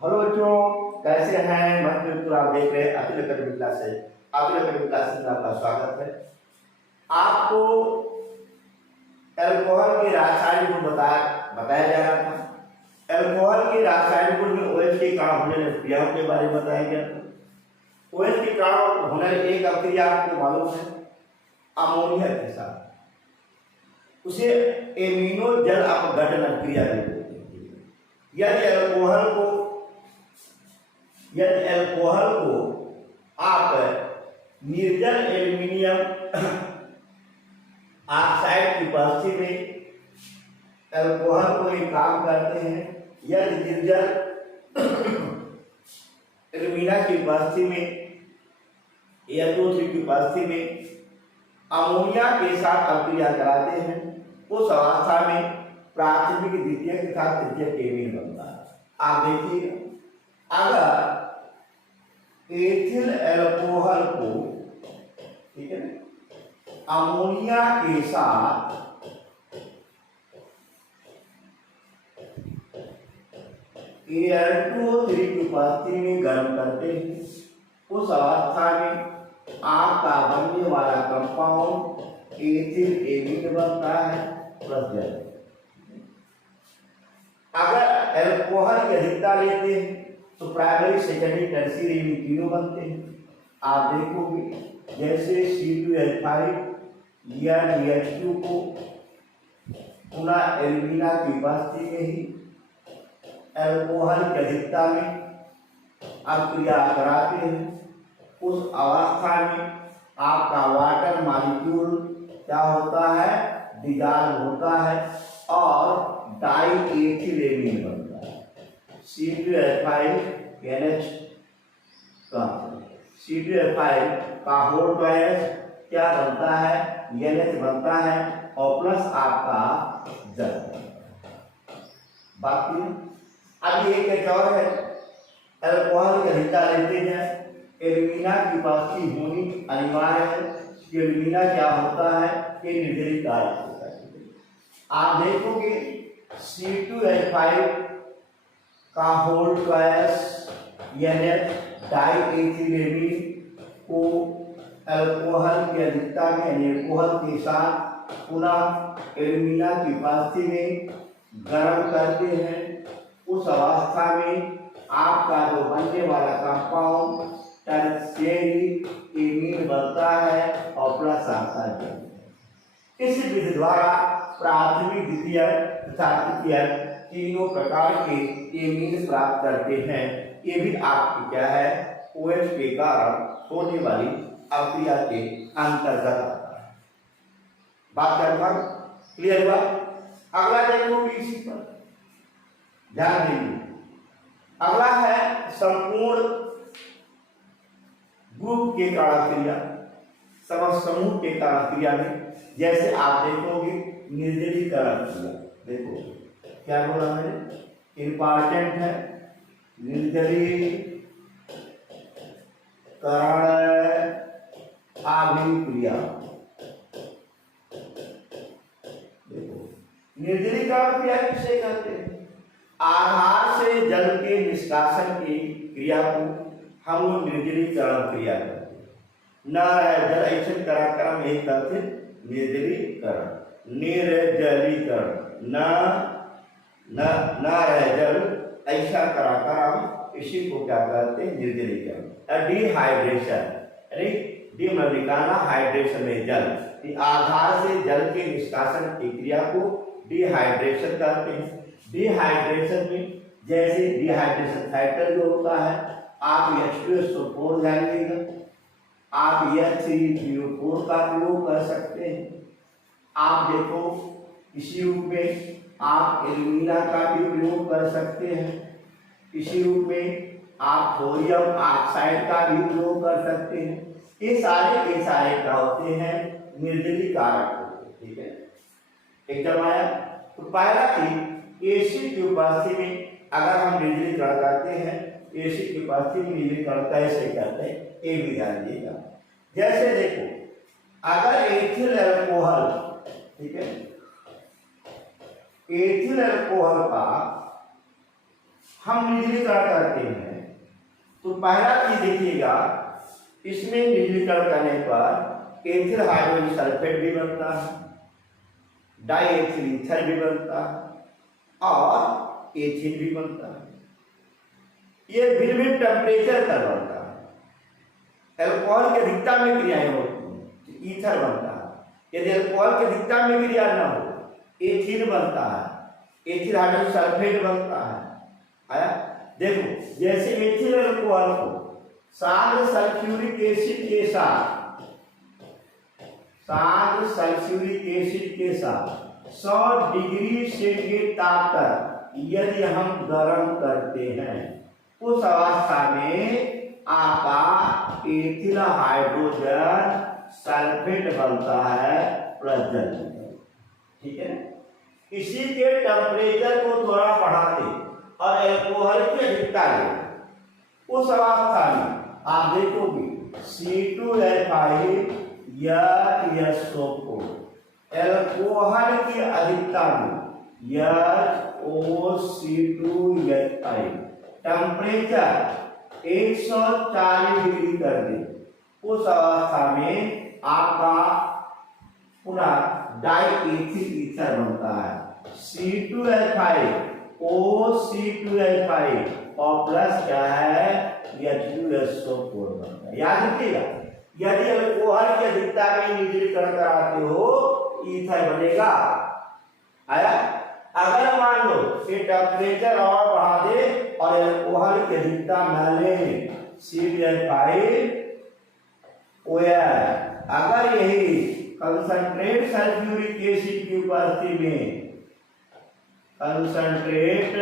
Hello बच्चों, कैसे हैं? मैं बिल्कुल आप देख रहे हैं Atul academy classes. Atul academy classes में आपका स्वागत है। आपको अल्कोहल के रासायनिक गुण बताया जा रहा था। अल्कोहल के रासायनिक गुण में OH के कारण होने वाली क्रियाओं के बारे में बताया गया था। OH के कारण होने वाली एक अभिक्रिया आपको मालूम है, अमोनिया के साथ उसे एमिनो जल अपघटन अभिक्रिया बोलते हैं। यदि अल्कोहल को आप निर्जल एल्यूमिनियम ऑक्साइड की उपस्थिति में अल्कोहल को एक काम करते हैं, यदि निर्जल एल्यूमिना की उपस्थिति में या SO3 की उपस्थिति में अमोनिया के साथ अभिक्रिया कराते हैं, उस अवस्था में प्राथमिक द्वितीयक के साथ तृतीयक केमिन बनता है। आप देखिए, अगर एथिल अल्कोहल को, ठीक है, अमोनिया के साथ Al2O3 की उपस्थिति में गर्म करते हैं, उस अवस्था में आपका बनने वाला कंपाउंड एथिल एमीन बनता है प्लस जल। अगर अल्कोहल की अधिकता लेते हैं तो प्राइमरी, सेकेंडरी, टर्शियरी एमीन तीनों बनते हैं। आप देखोगे जैसे C2H5 या NH2 को पुनः एल्यूमिना की उपस्थिति में ही अल्कोहल की अधिकता में अभिक्रिया कराते हैं, उस अवस्था में आपका वाटर मॉलिक्यूल क्या होता है, डिसॉल्व होता है और डाई एथिल एमीन बनता है। C2H5 NH C2H5 का होल ट्वाइस क्या बनता है, NH बनता है और प्लस आपका जल। बाकी अब ये क्या और है, अल्कोहल की अधिकता लेते हैं, एल्यूमिना की उपस्थिति होनी अनिवार्य है। एल्यूमिना क्या होता है, ये निर्जलीय कारक होता है। आप देखोगे C2H5 का whole twice NH diethylamine को अल्कोहल की अधिकता में अल्कोहल के साथ पुनः एल्यूमिना की उपस्थिति में गर्म करते हैं, उस अवस्था में आपका जो बनने वाला कंपाउंड टर्शियरी एमीन बनता है और प्लस आता है। इस विधि द्वारा प्राथमिक, द्वितीयक तथा तृतीयक तीनों प्रकार के एमीन प्राप्त करते हैं। ये भी आपकी क्या है, OH के कारण होने वाली अभिक्रिया के अंतर्गत आता है। बात करना क्लियर हुआ? अगला देखो इसी पर ध्यान दीजिए। अगला है संपूर्ण ग्रुप के कारण क्रिया, समूह के कारण क्रिया में जैसे आप देखोगे निर्जलीकरण क्रिया। देखो क्या बोला मैंने, इंपॉर्टेंट है निर्जलीकरण अभिक्रिया। देखो निर्जलीकरण क्रिया किसे कहते हैं, आधार से जल के निष्कासन की क्रिया को हम लोग निर्जलीकरण क्रिया करते हैं। न रहे जल ऐसे क्रम यही करते निर्जलीकरण, निर्जलीकरण न रहे जल ऐसा कराकर हम इसी को क्या करते हैं, निर्जलीकरण। डिहाइड्रेशन यानी डी में निकालना, हाइड्रेशन में जल, आधार से जल के निष्कासन की क्रिया को डिहाइड्रेशन कहते हैं। डिहाइड्रेशन में जैसे डिहाइड्रेशन फैक्टर जो होता है, आप H2SO4 जानिएगा, आप H3PO4 का प्रयोग कर सकते हैं। आप देखो इसी रूप में आप एल्यूमिना का भी प्रयोग कर सकते हैं। इसी रूप में आप थोरियम ऑक्साइड का भी प्रयोग कर सकते हैं। ये सारे के सारे क्या होते हैं, निर्जलीय कारक होते हैं। ठीक है, एकदम आया। तो पहला कि एसिड की उपस्थिति में अगर हम निर्जलीकरण करते हैं, एसिड की उपस्थिति में निर्जलीकरण कैसे करते हैं ये भी ध्यान दीजिएगा। जैसे देखो अगर एथिल अल्कोहल, ठीक है, एथिल अल्कोहल का हम निर्जलीकरण करते हैं तो पहला चीज देखिएगा, इसमें निर्जलीकरण करने पर एथिल हाइड्रोजन सल्फेट भी बनता है, डाइएथिल ईथर भी बनता है और एथिल भी बनता है। ये भिन्न टेम्परेचर पर बनता है। एल्कोहल की अधिकता में क्रियाएं होती हैं तो ईथर बनता है। यदि एल्कोहल की अधिकता में क्रिया न हो एथिल बनता है, एथिल हाइड्रोजन सल्फेट बनता है। आया? देखो जैसे एथिल एल्कोहल को साथ सल्फ्यूरिक एसिड के साथ 100 डिग्री सेंटीग्रेड ताप तक यदि हम गर्म करते हैं उस अवस्था में आपका एथिल हाइड्रोजन सल्फेट बनता है प्लस जल। ठीक है, इसी के टेम्परेचर को थोड़ा बढ़ाते और एल्कोहल की अधिकता लेते उस अवस्था में आप देखोगे C2H5 या SO4 एल्कोहल की अधिकता में HOC2H5 टेम्परेचर 140 डिग्री कर दे उस अवस्था में आपका पुनः डाइएथिल ईथर बनता है C2H5 OC2H5 और प्लस क्या है H2SO4 बनता है। याद रखिएगा, यदि एल्कोहल की अधिकता में निर्जलीकरण कराते हो ईथर बनेगा। आया? अगर मान लो कि टेम्परेचर और बढ़ा दे और एल्कोहल की अधिकता न ले C2H5 OH, अगर यही कंसंट्रेट सल्फ्यूरिक एसिड की उपस्थिति में कंसंट्रेट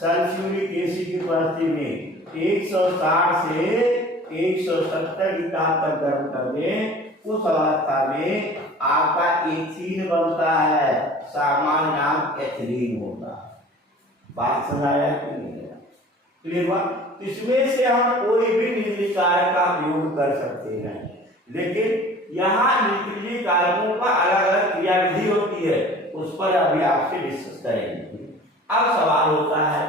सल्फ्यूरिक एसिड की उपस्थिति में 160 से 170 की ताप तक गर्म कर दें उस अवस्था में आपका एथीन बनता है, सामान्य नाम एथिलीन होता है। बात समझाया कि नहीं? क्लियर हुआ? इसमें से हम कोई भी निर्जलीय कारक का उपयोग कर सकते हैं, लेकिन यहाँ निर्जलीय कारकों का अलग अलग क्रियाविधि होती है, उस पर अभी आपसे डिस्कस करेंगे। अब सवाल होता है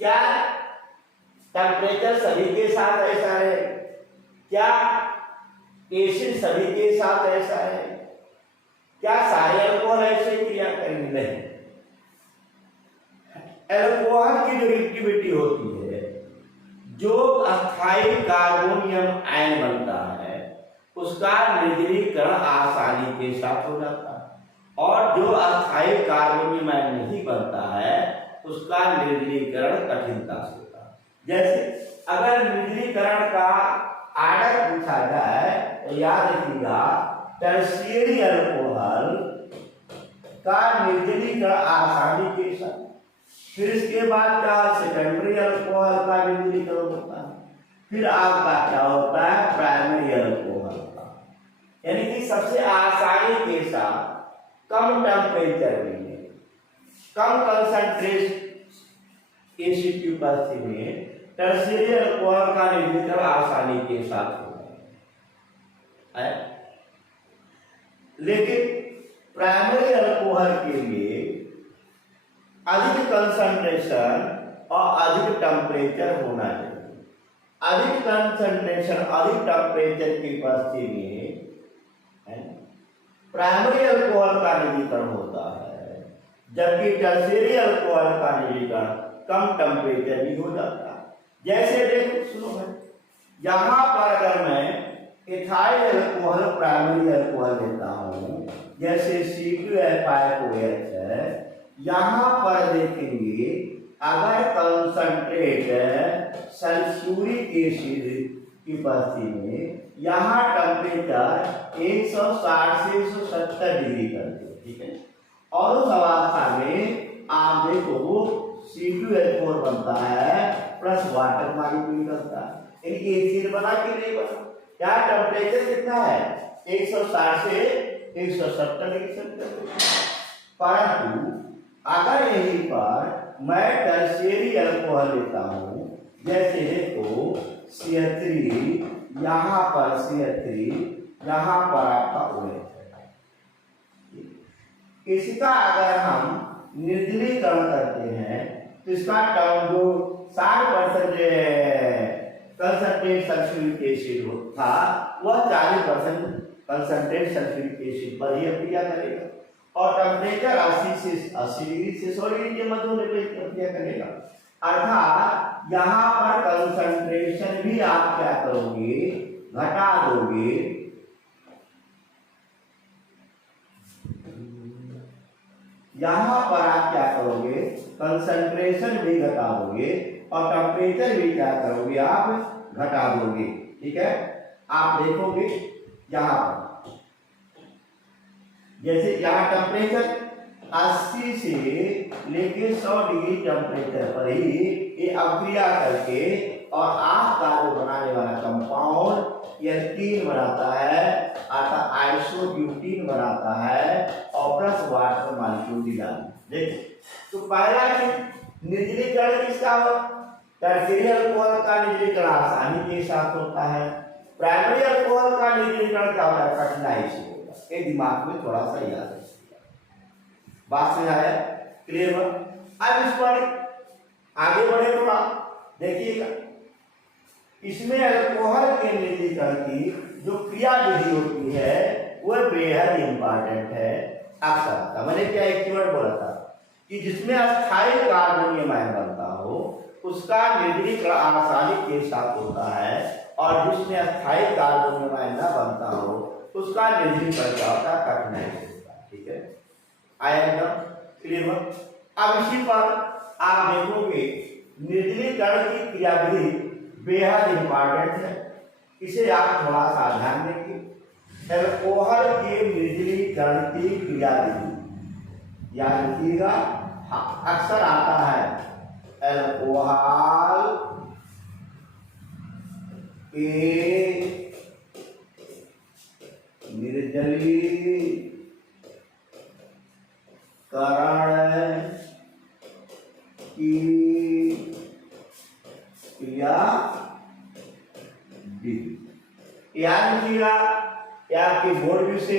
क्या टेम्परेचर सभी के साथ ऐसा है? क्या एसिड सभी के साथ ऐसा है? क्या सारे एल्कोहल ऐसे क्रिया करेंगे? नहीं। एल्कोहल की जो एक्टिविटी होती है, जो अस्थायी कार्बोनियम आयन बनता है उसका निर्जलीकरण आसानी के साथ हो जाता है, और जो अस्थायी कार्बोनियम आयन नहीं बनता है उसका निर्जलीकरण कठिनता से होता है। जैसे अगर निर्जलीकरण का आर्डर पूछा जाए तो याद रखिएगा, टर्शियरी अल्कोहल का निर्जलीकरण आसानी के साथ, फिर इसके बाद क्या सेकेंडरी अल्कोहल का निर्जलीकरण होता है, फिर आपका क्या होता है प्राइमरी अल्कोहल का। यानी कि सबसे आसानी के साथ कम टेम्परेचर में कम कंसंट्रेट एसिड की उपस्थिति में टर्शियरी अल्कोहल का निर्जलीकरण आसानी के साथ होता है। लेकिन प्राइमरी अल्कोहल के लिए अधिक कंसंट्रेशन और अधिक टेम्परेचर होना चाहिए। अधिक कंसंट्रेशन अधिक टेम्परेचर की उपस्थिति में प्राइमरी अल्कोहल का निर्जलीकरण होता है, जबकि टर्शियरी अल्कोहल का निर्जलीकरण कम टेम्परेचर भी हो जाता है। जैसे देखो सुनो भाई, यहाँ पर अगर मैं इथाइल अल्कोहल प्राइमरी अल्कोहल लेता हूँ जैसे C2H5OH है, यहाँ पर देखेंगे अगर कंसंट्रेट सल्फ्यूरिक एसिड की उपस्थिति में यहाँ टेम्परेचर 160 से 170 डिग्री कर दे, ठीक है, और उस अवस्था में आप देखो C2H4 बनता है प्लस वाटर मॉलिक्यूल निकलता है, यानी एसिड बना कि नहीं बना। क्या टेम्परेचर कितना है 160 से 170 डिग्री सेंटीग्रेड। परंतु अगर यहीं पर मैं टर्शियरी अल्कोहल लेता हूं, जैसे देखो CH3, यहाँ पर CH3, यहाँ पर आपका OH है, इसका अगर हम निर्जलीकरण करते हैं तो इसका टर्म जो 60% कंसंट्रेट सल्फ्यूरिक एसिड था वह 40% कंसंट्रेट सल्फ्यूरिक एसिड पर ही अभिक्रिया करेगा और टेम्परेचर 80 डिग्री से 100 डिग्री के मध्य होने पर अभिक्रिया करेगा। अर्थात यहाँ पर कंसंट्रेशन भी आप क्या करोगे, घटा दोगे। यहाँ पर आप क्या करोगे, कंसंट्रेशन भी घटा दोगे और टेम्परेचर भी क्या करोगे, आप घटा दोगे। ठीक है, आप देखोगे यहाँ पर जैसे यहाँ टेम्परेचर 80 से लेके 100 डिग्री टेम्परेचर पर ही ये अभिक्रिया करके और आपका जो बनाने वाला कंपाउंड एल्कीन बनाता है अर्थात आइसोब्यूटीन बनाता है और प्लस वाटर मॉलिक्यूल डालते। देखिए तो पहला निर्जलीकरण किसका हो, टर्शियरी अल्कोहल का निर्जलीकरण आसानी के साथ होता है, प्राइमरी अल्कोहल का निर्जलीकरण क्या होता है, कठिनाई से होगा। ये दिमाग में थोड़ा सा याद है, बात समझ आया, क्लियर हुआ। अब इस पर आगे बढ़े थोड़ा देखिएगा, इसमें अल्कोहल के निर्जलीकरण की जो क्रिया विधि होती है वह बेहद इंपॉर्टेंट है। अक्सर मैंने क्या एक कीवर्ड बोला था कि जिसमें अस्थायी कार्बोनियम आयन बनता हो उसका निर्जलीकरण आसानी के साथ होता है और जिसमें अस्थायी कार्बोनियम आयन न बनता हो उसका निर्जलीकरण क्या होता है, कठिनाई से होता है। ठीक है, आया एकदम क्लियर हुआ। अब इसी पर आप देखोगे निर्जलीकरण की क्रियाविधि बेहद इंपॉर्टेंट है, इसे आप थोड़ा सा ध्यान देंगे। अल्कोहल के निर्जलीकरण की क्रियाविधि याद रखिएगा, अक्सर आता है अल्कोहल के निर्जलीकरण की क्रिया याद रखिएगा, आपके बोर्ड व्यू से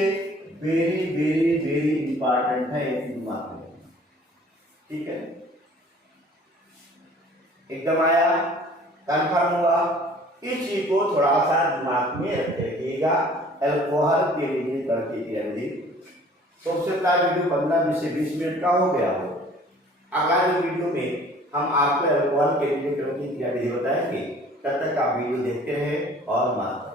वेरी वेरी वेरी इंपॉर्टेंट है ये दिमाग में। ठीक है, एकदम आया, कंफर्म हुआ। इस चीज को थोड़ा सा दिमाग में रखिएगा, अल्कोहल के निर्जलीकरण की क्रियाविधि। तो हो सकता है वीडियो 15 से 20 मिनट का हो गया हो। अगले वीडियो में हम आपको अल्कोहल के निर्जलीकरण की क्रियाविधि बताएंगे। तब तक आप वीडियो देखते रहे और माफ